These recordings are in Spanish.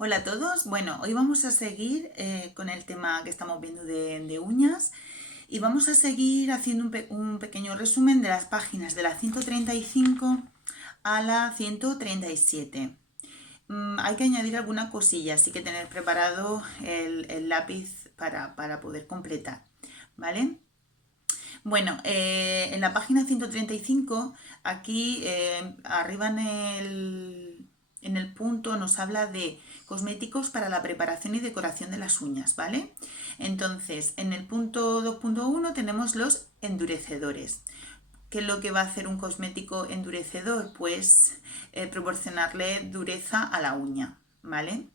Hola a todos. Bueno, hoy vamos a seguir con el tema que estamos viendo de uñas y vamos a seguir haciendo un pequeño resumen de las páginas de la 135 a la 137. Hay que añadir alguna cosilla, así que tener preparado el lápiz para poder completar, ¿vale? Bueno, en la página 135, aquí arriba en el punto nos habla de cosméticos para la preparación y decoración de las uñas, ¿vale? Entonces, en el punto 2.1 tenemos los endurecedores. ¿Qué es lo que va a hacer un cosmético endurecedor? Pues proporcionarle dureza a la uña, ¿vale?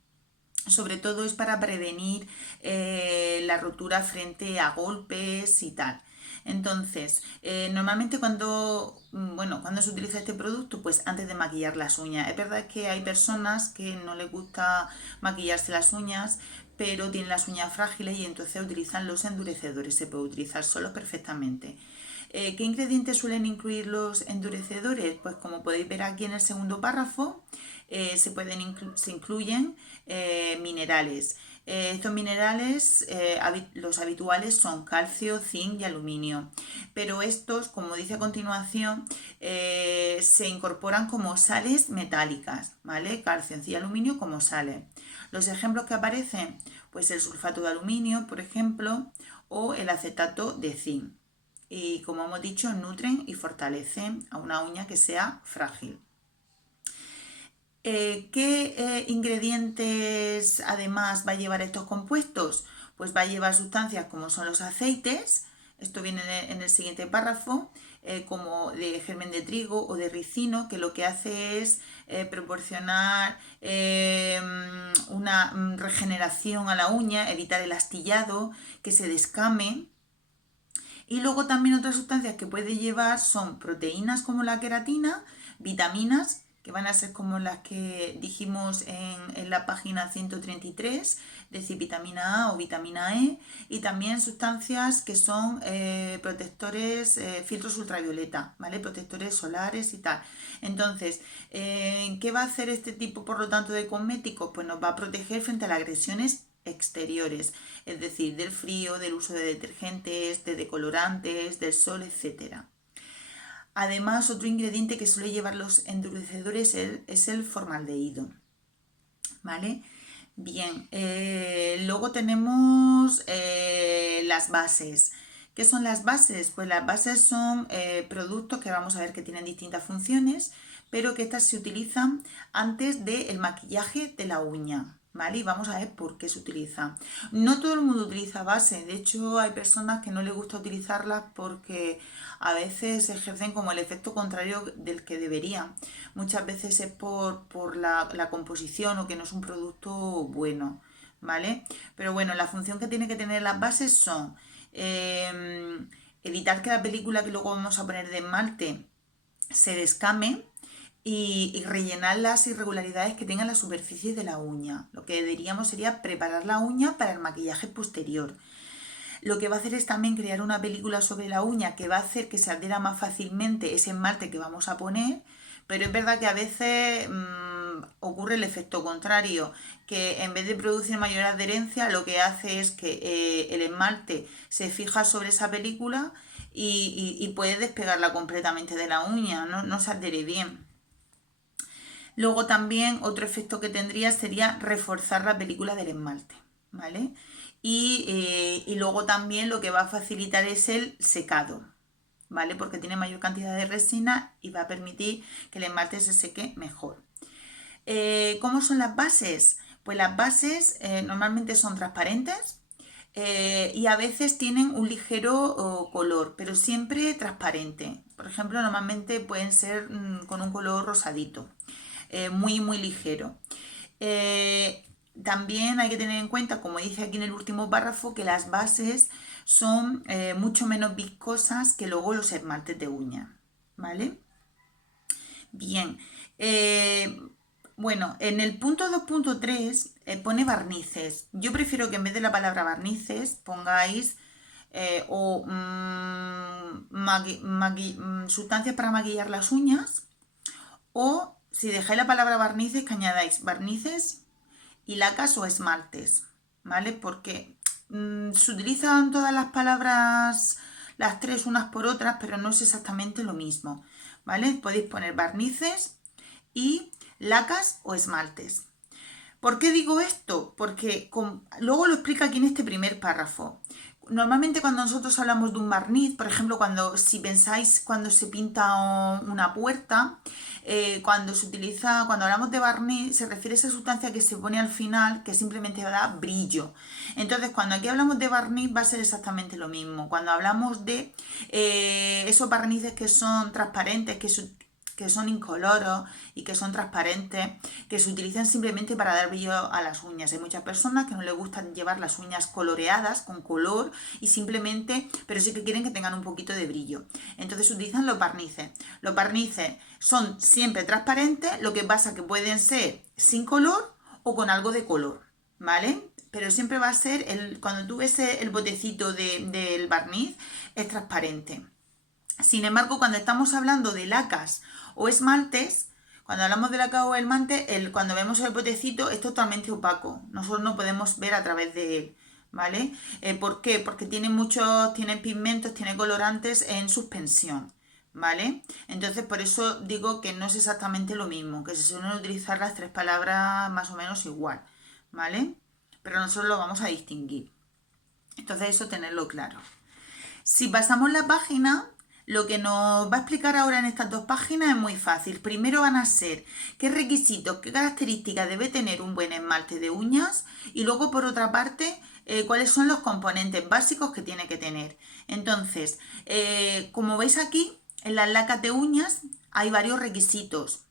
Sobre todo es para prevenir la rotura frente a golpes y tal. Entonces, normalmente cuando se utiliza este producto, pues antes de maquillar las uñas. Es verdad que hay personas que no les gusta maquillarse las uñas, pero tienen las uñas frágiles y entonces utilizan los endurecedores. Se puede utilizar solo perfectamente. ¿Qué ingredientes suelen incluir los endurecedores? Pues como podéis ver aquí en el segundo párrafo, se incluyen minerales. Estos minerales, los habituales son calcio, zinc y aluminio, pero estos, como dice a continuación, se incorporan como sales metálicas, ¿vale? Calcio, zinc y aluminio como sales. Los ejemplos que aparecen, pues el sulfato de aluminio, por ejemplo, o el acetato de zinc. Y como hemos dicho, nutren y fortalecen a una uña que sea frágil. ¿Qué ingredientes además va a llevar estos compuestos? Pues va a llevar sustancias como son los aceites, esto viene en el siguiente párrafo, como de germen de trigo o de ricino, que lo que hace es proporcionar una regeneración a la uña, evitar el astillado, que se descame. Y luego también otras sustancias que puede llevar son proteínas como la queratina, vitaminas, que van a ser como las que dijimos en la página 133, es decir, vitamina A o vitamina E, y también sustancias que son protectores, filtros ultravioleta, ¿vale? Protectores solares y tal. Entonces, ¿qué va a hacer este tipo, por lo tanto, de cosméticos? Pues nos va a proteger frente a las agresiones exteriores, es decir, del frío, del uso de detergentes, de decolorantes, del sol, etcétera. Además, otro ingrediente que suele llevar los endurecedores es el formaldehído, ¿vale? Bien, luego tenemos las bases. ¿Qué son las bases? Pues las bases son productos que vamos a ver que tienen distintas funciones, pero que estas se utilizan antes del maquillaje de la uña, ¿vale? Y vamos a ver por qué se utilizan. No todo el mundo utiliza base, de hecho hay personas que no les gusta utilizarlas porque a veces ejercen como el efecto contrario del que deberían. Muchas veces es por la composición o que no es un producto bueno, ¿vale? Pero bueno, la función que tiene que tener las bases son evitar que la película que luego vamos a poner de esmalte se descame y rellenar las irregularidades que tenga la superficie de la uña. Lo que diríamos sería preparar la uña para el maquillaje posterior. Lo que va a hacer es también crear una película sobre la uña que va a hacer que se adhiera más fácilmente ese esmalte que vamos a poner, pero es verdad que a veces ocurre el efecto contrario, que en vez de producir mayor adherencia, lo que hace es que el esmalte se fija sobre esa película y puede despegarla completamente de la uña, no se adhiere bien. Luego también otro efecto que tendría sería reforzar la película del esmalte, ¿vale? Y luego también lo que va a facilitar es el secado, ¿vale? Porque tiene mayor cantidad de resina y va a permitir que el esmalte se seque mejor. ¿Cómo son las bases? Pues las bases normalmente son transparentes y a veces tienen un ligero color, pero siempre transparente. Por ejemplo, normalmente pueden ser con un color rosadito, muy ligero. Eh, También hay que tener en cuenta, como dice aquí en el último párrafo, que las bases son mucho menos viscosas que luego los esmaltes de uña, ¿vale? Bien, eh, bueno, en el punto 2.3 pone barnices. Yo prefiero que en vez de la palabra barnices pongáis sustancias para maquillar las uñas o si dejáis la palabra barnices que añadáis barnices y lacas o esmaltes, ¿vale? Porque se utilizan todas las palabras, las tres unas por otras, pero no es exactamente lo mismo, ¿vale? Podéis poner barnices y lacas o esmaltes. ¿Por qué digo esto? Porque luego lo explica aquí en este primer párrafo. Normalmente cuando nosotros hablamos de un barniz, por ejemplo, si pensáis cuando se pinta una puerta, cuando hablamos de barniz, se refiere a esa sustancia que se pone al final que simplemente da brillo. Entonces, cuando aquí hablamos de barniz va a ser exactamente lo mismo. Cuando hablamos de esos barnices que son transparentes, que son incoloros y que son transparentes, que se utilizan simplemente para dar brillo a las uñas. Hay muchas personas que no les gustan llevar las uñas coloreadas, con color, y simplemente, pero sí que quieren que tengan un poquito de brillo. Entonces utilizan los barnices. Los barnices son siempre transparentes, lo que pasa que pueden ser sin color o con algo de color, ¿vale? Pero siempre va a ser, cuando tú ves el botecito del barniz, es transparente. Sin embargo, cuando estamos hablando de lacas o esmaltes, cuando hablamos de laca o esmalte, cuando vemos el botecito es totalmente opaco. Nosotros no podemos ver a través de él, ¿vale? ¿Por qué? Porque tiene pigmentos, tiene colorantes en suspensión, ¿vale? Entonces, por eso digo que no es exactamente lo mismo, que se suelen utilizar las tres palabras más o menos igual, ¿vale? Pero nosotros lo vamos a distinguir. Entonces, eso tenerlo claro. Si pasamos la página, lo que nos va a explicar ahora en estas dos páginas es muy fácil. Primero van a ser qué requisitos, qué características debe tener un buen esmalte de uñas y luego por otra parte cuáles son los componentes básicos que tiene que tener. Entonces, como veis aquí, en las lacas de uñas hay varios requisitos.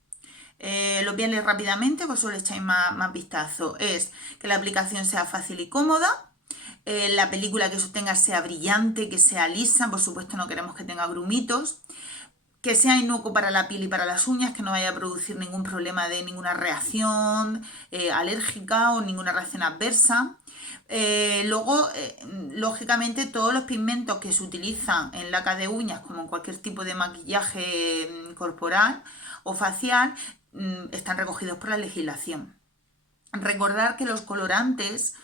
Lo voy a leer rápidamente, vosotros le echáis más vistazo. Es que la aplicación sea fácil y cómoda, la película que sostenga sea brillante, que sea lisa, por supuesto no queremos que tenga grumitos, que sea inocuo para la piel y para las uñas, que no vaya a producir ningún problema de ninguna reacción alérgica o ninguna reacción adversa. Luego, lógicamente, todos los pigmentos que se utilizan en laca de uñas, como en cualquier tipo de maquillaje corporal o facial, están recogidos por la legislación. Recordar que los colorantes,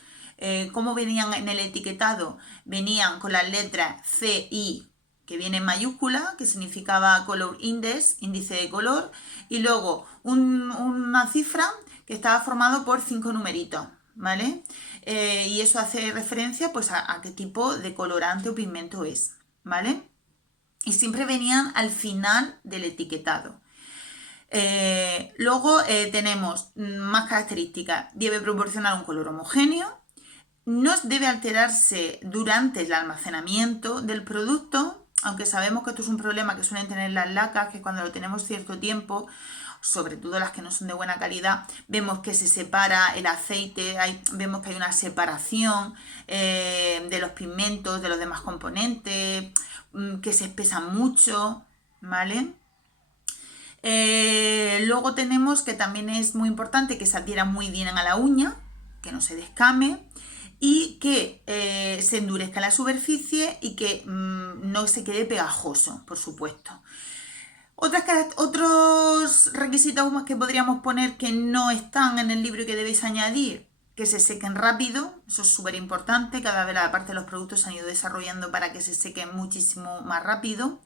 como venían en el etiquetado, venían con las letras CI, que viene en mayúscula, que significaba Color Index, índice de color, y luego una cifra que estaba formado por 5 numeritos, ¿vale? Y eso hace referencia pues a qué tipo de colorante o pigmento es, ¿vale? Y siempre venían al final del etiquetado. Luego tenemos más características. Debe proporcionar un color homogéneo. No debe alterarse durante el almacenamiento del producto, aunque sabemos que esto es un problema que suelen tener las lacas, que cuando lo tenemos cierto tiempo, sobre todo las que no son de buena calidad, vemos que se separa el aceite, vemos que hay una separación de los pigmentos, de los demás componentes, que se espesan mucho, ¿vale? Luego tenemos que también es muy importante que se adhiera muy bien a la uña, que no se descame y que se endurezca la superficie y que no se quede pegajoso, por supuesto. Otros requisitos que podríamos poner que no están en el libro y que debéis añadir, que se sequen rápido, eso es súper importante, cada vez la parte de los productos se han ido desarrollando para que se sequen muchísimo más rápido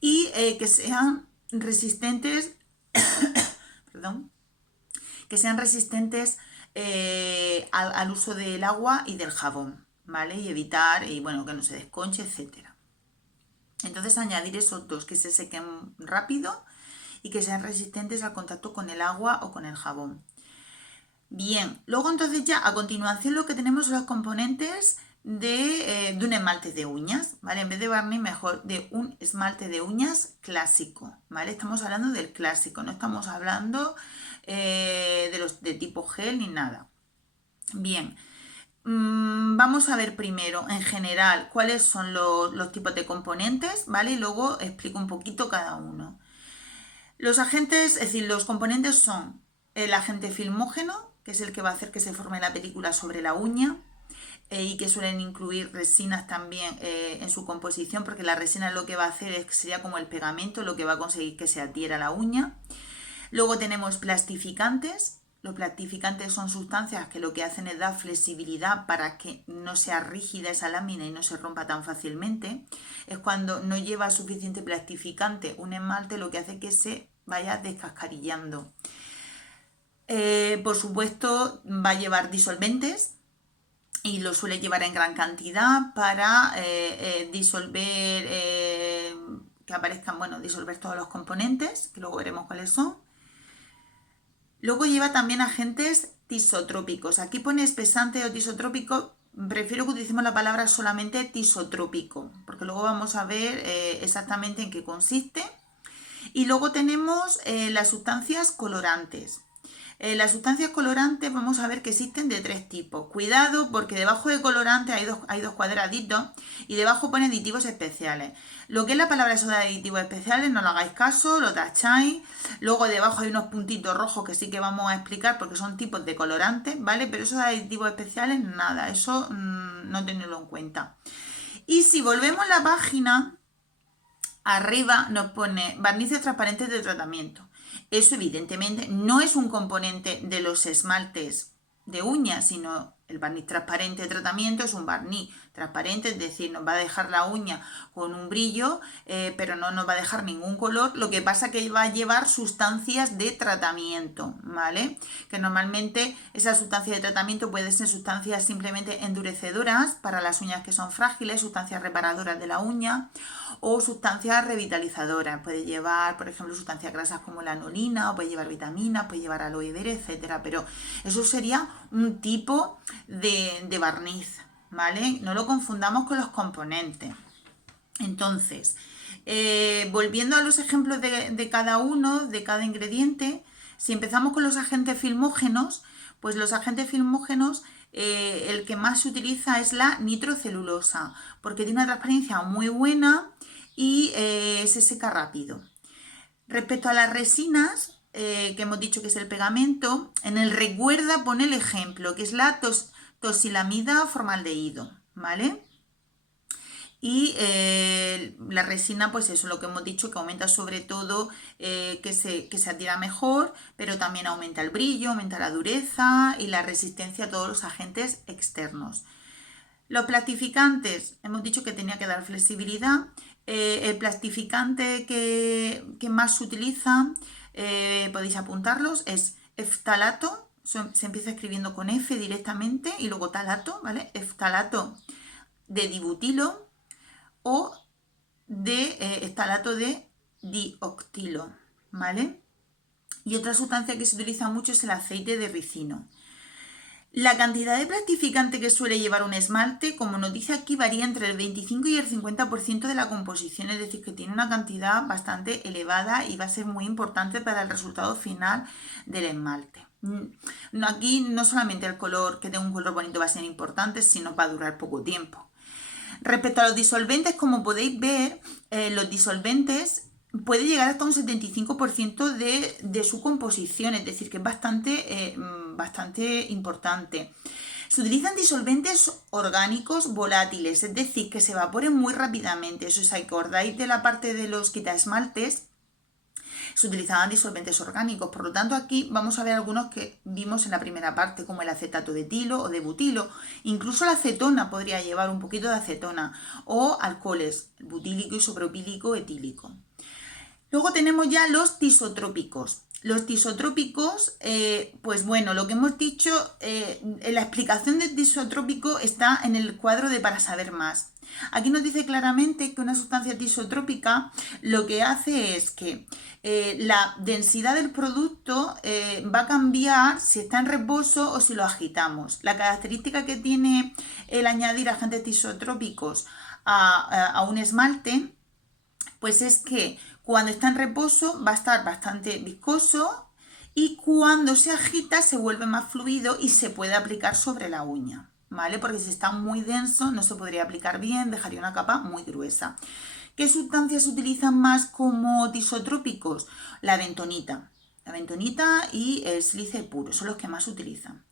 y que sean resistentes, perdón, que sean resistentes al uso del agua y del jabón, ¿vale? Y evitar, que no se desconche, etcétera. Entonces añadir esos dos, que se sequen rápido y que sean resistentes al contacto con el agua o con el jabón. Bien, luego entonces ya a continuación lo que tenemos son los componentes de un esmalte de uñas, ¿vale? En vez de barniz, mejor de un esmalte de uñas clásico, ¿vale? Estamos hablando del clásico, no estamos hablando de los de tipo gel ni nada. Bien, vamos a ver primero, en general, cuáles son los tipos de componentes, ¿vale? Y luego explico un poquito cada uno. Los agentes, es decir, los componentes son el agente filmógeno, que es el que va a hacer que se forme la película sobre la uña, y que suelen incluir resinas también en su composición, porque la resina lo que va a hacer sería como el pegamento, lo que va a conseguir que se adhiera a la uña. Luego tenemos plastificantes. Los plastificantes son sustancias que lo que hacen es dar flexibilidad para que no sea rígida esa lámina y no se rompa tan fácilmente. Es cuando no lleva suficiente plastificante un esmalte, lo que hace que se vaya descascarillando. Por supuesto, va a llevar disolventes y lo suele llevar en gran cantidad para disolver, que aparezcan, bueno, disolver todos los componentes, que luego veremos cuáles son. Luego lleva también agentes tisotrópicos. Aquí pone espesante o tisotrópico. Prefiero que utilicemos la palabra solamente tisotrópico, porque luego vamos a ver exactamente en qué consiste. Y luego tenemos las sustancias colorantes. Las sustancias colorantes vamos a ver que existen de tres tipos. Cuidado porque debajo de colorante hay dos cuadraditos y debajo pone aditivos especiales. Lo que es la palabra eso de aditivos especiales no lo hagáis caso, lo tacháis. Luego debajo hay unos puntitos rojos que sí que vamos a explicar porque son tipos de colorantes, ¿vale? Pero esos aditivos especiales nada, eso no tenedlo en cuenta. Y si volvemos la página, arriba nos pone barnices transparentes de tratamiento. Eso evidentemente no es un componente de los esmaltes de uñas, sino el barniz transparente de tratamiento es un barniz transparente, es decir, nos va a dejar la uña con un brillo, pero no nos va a dejar ningún color. Lo que pasa que va a llevar sustancias de tratamiento, ¿vale? Que normalmente esas sustancias de tratamiento pueden ser sustancias simplemente endurecedoras para las uñas que son frágiles, sustancias reparadoras de la uña o sustancias revitalizadoras. Puede llevar, por ejemplo, sustancias grasas como la anolina, o puede llevar vitaminas, puede llevar aloe vera, etcétera. Pero eso sería un tipo de barniz, ¿vale? No lo confundamos con los componentes. Entonces, volviendo a los ejemplos de cada uno, de cada ingrediente, si empezamos con los agentes filmógenos, pues los agentes filmógenos, el que más se utiliza es la nitrocelulosa, porque tiene una transparencia muy buena y se seca rápido. Respecto a las resinas, que hemos dicho que es el pegamento, en el recuerda pone el ejemplo, que es la tosilamida formaldehído, ¿vale? Y la resina, pues eso, lo que hemos dicho, que aumenta sobre todo que se adhiera mejor, pero también aumenta el brillo, aumenta la dureza y la resistencia a todos los agentes externos. Los plastificantes, hemos dicho que tenía que dar flexibilidad. El plastificante que más se utiliza, podéis apuntarlos, es eftalato, se empieza escribiendo con F directamente y luego talato, ¿vale? Eftalato de dibutilo o de eftalato de dioctilo, ¿vale? Y otra sustancia que se utiliza mucho es el aceite de ricino. La cantidad de plastificante que suele llevar un esmalte, como nos dice aquí, varía entre el 25 y el 50% de la composición, es decir, que tiene una cantidad bastante elevada y va a ser muy importante para el resultado final del esmalte. Aquí no solamente el color, que tenga un color bonito va a ser importante, sino va a durar poco tiempo. Respecto a los disolventes, como podéis ver, los disolventes puede llegar hasta un 75% de su composición, es decir, que es bastante importante. Se utilizan disolventes orgánicos volátiles, es decir, que se evaporen muy rápidamente. Eso, si acordáis de la parte de los quitaesmaltes, se utilizaban disolventes orgánicos. Por lo tanto, aquí vamos a ver algunos que vimos en la primera parte, como el acetato de etilo o de butilo. Incluso la acetona podría llevar un poquito de acetona, o alcoholes, butílico, isopropílico, etílico. Luego tenemos ya los tisotrópicos. Los tisotrópicos, pues bueno, lo que hemos dicho, la explicación del tisotrópico está en el cuadro de para saber más. Aquí nos dice claramente que una sustancia tisotrópica lo que hace es que la densidad del producto va a cambiar si está en reposo o si lo agitamos. La característica que tiene el añadir agentes tisotrópicos a un esmalte, pues es que cuando está en reposo va a estar bastante viscoso y cuando se agita se vuelve más fluido y se puede aplicar sobre la uña, ¿vale? Porque si está muy denso no se podría aplicar bien, dejaría una capa muy gruesa. ¿Qué sustancias se utilizan más como tisotrópicos? La bentonita y el sílice puro son los que más se utilizan.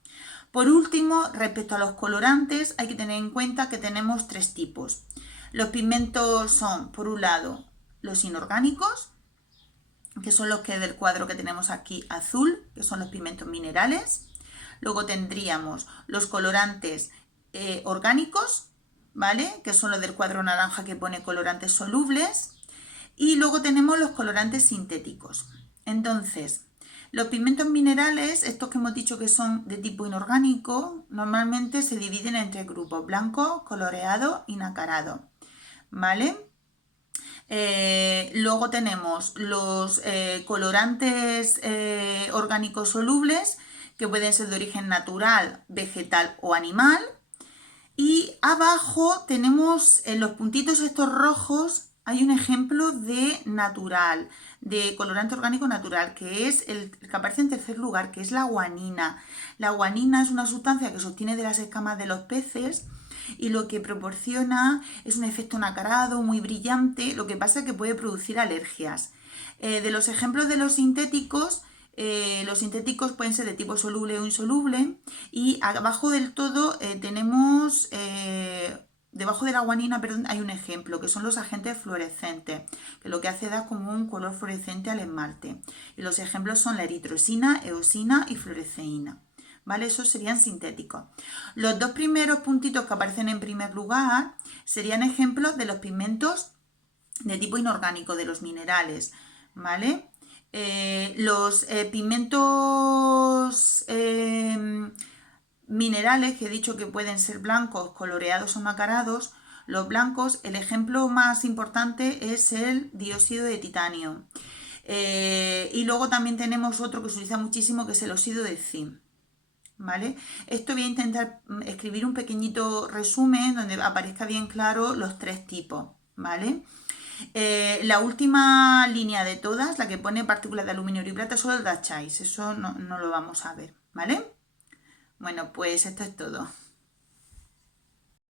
Por último, respecto a los colorantes, hay que tener en cuenta que tenemos tres tipos. Los pigmentos son, por un lado, los inorgánicos, que son los que del cuadro que tenemos aquí azul, que son los pigmentos minerales. Luego tendríamos los colorantes orgánicos, ¿vale? Que son los del cuadro naranja que pone colorantes solubles. Y luego tenemos los colorantes sintéticos. Entonces, los pigmentos minerales, estos que hemos dicho que son de tipo inorgánico, normalmente se dividen en tres grupos: blanco, coloreado y nacarado, ¿vale? Luego tenemos los colorantes orgánicos solubles, que pueden ser de origen natural, vegetal o animal. Y abajo tenemos en los puntitos estos rojos, hay un ejemplo de natural, de colorante orgánico natural, que es el que aparece en tercer lugar, que es la guanina. La guanina es una sustancia que se obtiene de las escamas de los peces y lo que proporciona es un efecto nacarado muy brillante, lo que pasa es que puede producir alergias. De los ejemplos de los sintéticos pueden ser de tipo soluble o insoluble, y abajo del todo tenemos, debajo de la guanina, perdón, hay un ejemplo, que son los agentes fluorescentes, que lo que hace da como un color fluorescente al esmalte. Y los ejemplos son la eritrosina, eosina y fluoreceína. ¿Vale? Esos serían sintéticos. Los dos primeros puntitos que aparecen en primer lugar serían ejemplos de los pigmentos de tipo inorgánico, de los minerales, ¿vale? Los pigmentos minerales, que he dicho que pueden ser blancos, coloreados o nacarados, los blancos, el ejemplo más importante es el dióxido de titanio. Y luego también tenemos otro que se utiliza muchísimo, que es el óxido de zinc. ¿Vale? Esto voy a intentar escribir un pequeñito resumen donde aparezca bien claro los tres tipos, ¿vale? La última línea de todas, la que pone partículas de aluminio y plata, solo el tacháis, eso no lo vamos a ver, ¿vale? Bueno, pues esto es todo.